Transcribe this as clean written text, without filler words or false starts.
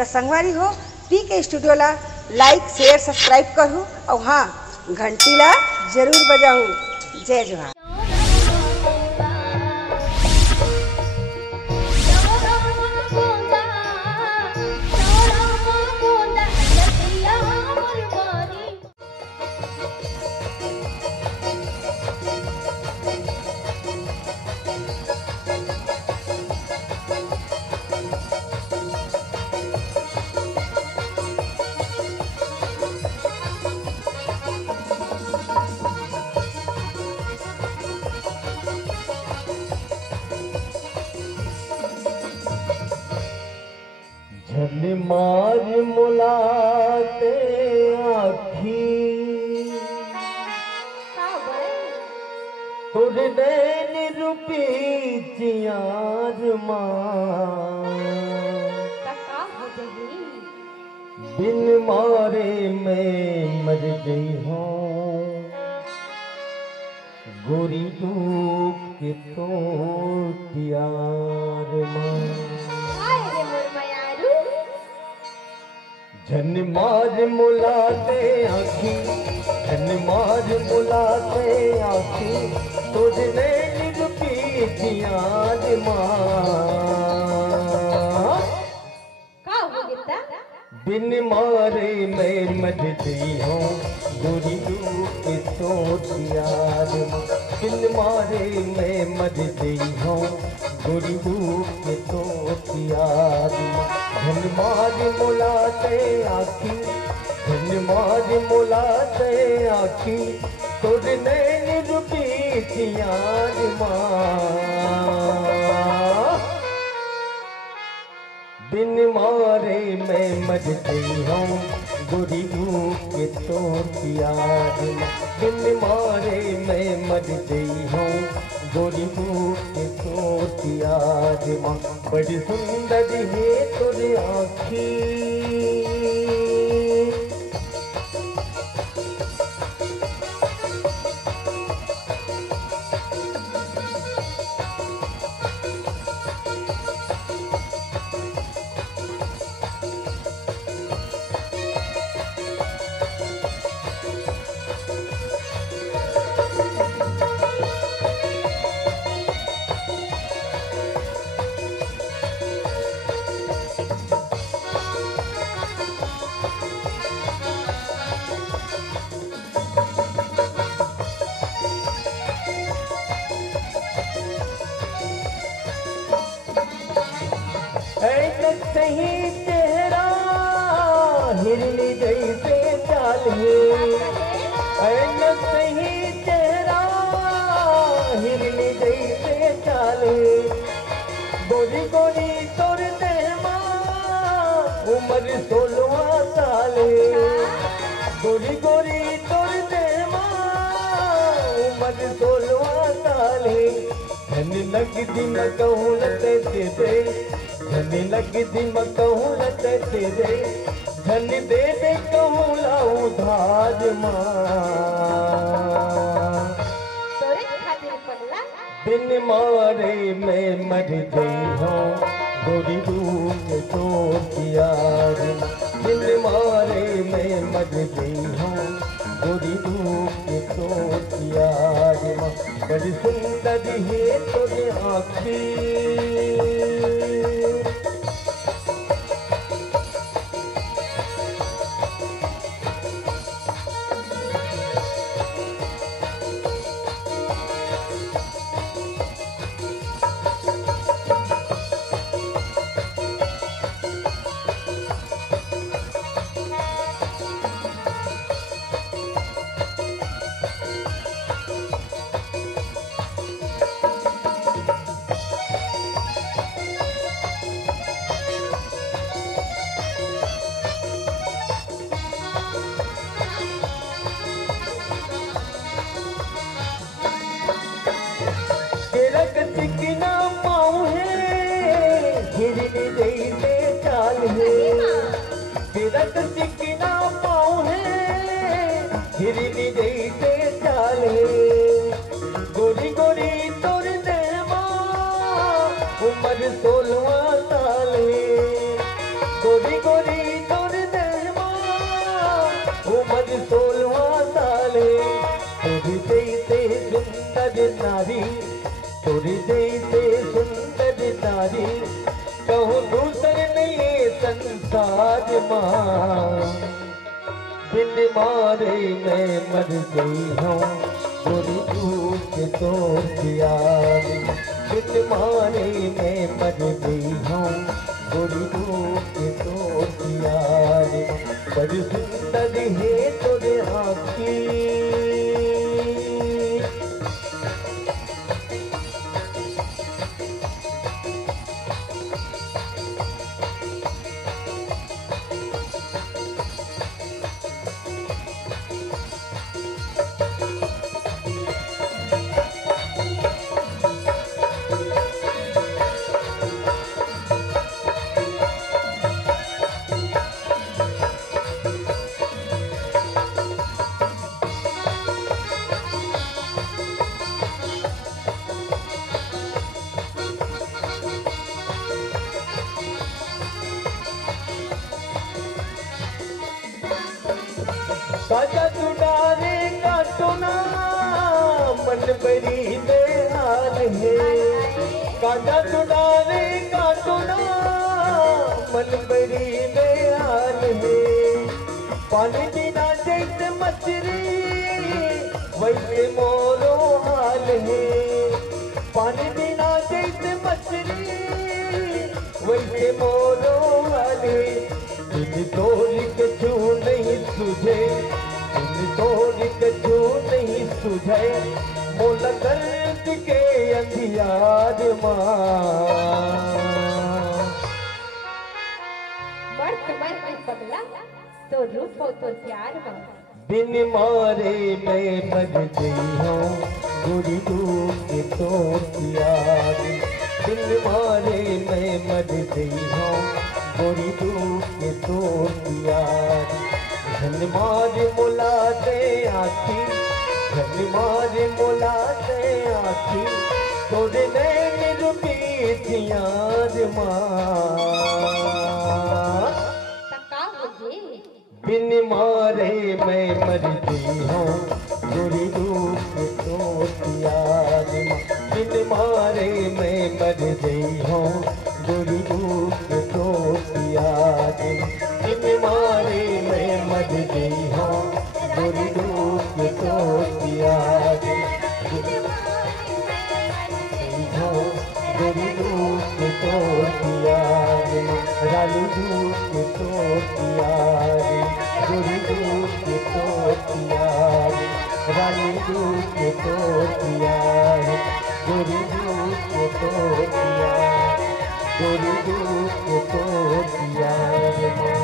तो संगवारी हो पीके स्टूडियो ला लाइक शेयर सब्सक्राइब करूँ और हाँ घंटी ला जरूर बजाऊँ। जय जोहार। झन मार मुलाते आखी तुर नैन रुपी चियार बिन मारे मैं मर गई हूँ गोरी डूब के तो प्यार झन मार मुलाते आखी झन मार मुलाते आखी तुझने निरुपी जियाद बिन मारे मैं मर गई हूँ गोरी डूब के तो याद बिन मारे मैं मर गई हूँ गोरी डूब के तो याद धन मार मुलाते आखी धन मार मुलाते आखी तुझने निरुपी याद बिन मारे मैं मर गई हूँ गोरी डूब के तो याद बिन मारे मैं मर गई हूँ गोरी डूब के तो याद बड़ी सुंदर है तुझे आँखी सही तेरा हिरनी जैसे चाल है सही तेरा हिरनी जैसे चाल गोरी गोरी तोर देमा उम्र 16 साल गोरी गोरी तोर देमा उम्र 16 साल धन लगती मैं कहूँ लते दे धन लगती मैं कहूँ लते दे धन दे दे कहूँ लाऊं धार बिन मारे मैं मर गई हूँ गोरी डूब के तो यार बिन मारे मैं मर गई हूँ गोरी डूब के तो यार बड़ी सुंदर है तुझे आँखी चिकना पाँव है हिरनी जैसे चाल है तिरक चिकना पाँव है हिरनी जैसे चाल है गोरी गोरी तोर देवा उम्र 16 साल है गोरी गोरी तोर देवा उम्र 16 साल तोरी जैसे सुंदर नारी तोरी जैसे सुंदर नारी कहूँ दूसर नहीं संसार माँ बिन मारे मैं मर गई हूँ गोरी दूर के तोर प्यार बिन मारे मैं मर गई हूँ गोरी दूर के तोर प्यार बड़ी सुंदर है तोरे आँखी काटा चुनारे काटोना मन बड़ी बेहाल है काटा चुनारे काटोना मन बड़ी बेहाल है पानी बिना जैसे मछली वैसे मोरो हाल है पानी बिना जैसे मछली वैसे मोरो हाल है दिल तोड़ के छू नहीं तुझे दिल तोड़ के छू नहीं तुझे मोल दर्द के अंधियार माँ मर्द मर्द पगला तो रूप हो तो प्यार हो बिन मारे मैं मर गई हूँ गोरी दूर के तोर प्यार बिन मारे मैं मर गई हूँ गोरी दूर के तोर प्यार धन मार मोला दे आखी धन मार मोला दे आखी तोरे नैन रुकी थियार माँ तका होगे बिन मारे मैं मर गई हूँ गोरी दूर के तोर प्यार बिन मारे मैं मर गई हूँ गोरी दूर के तोर प्यार बिन मारे मैं मर गई हूँ गोरी दूर के तोर प्यार गोरी दूर के तोर प्यार रालू दूर के तोर प्यार गोरी दूर के तोर प्यार रानी दूर के तोर प्यार गोरी दूर के तोर प्यार गोरी दूर के तोर प्यार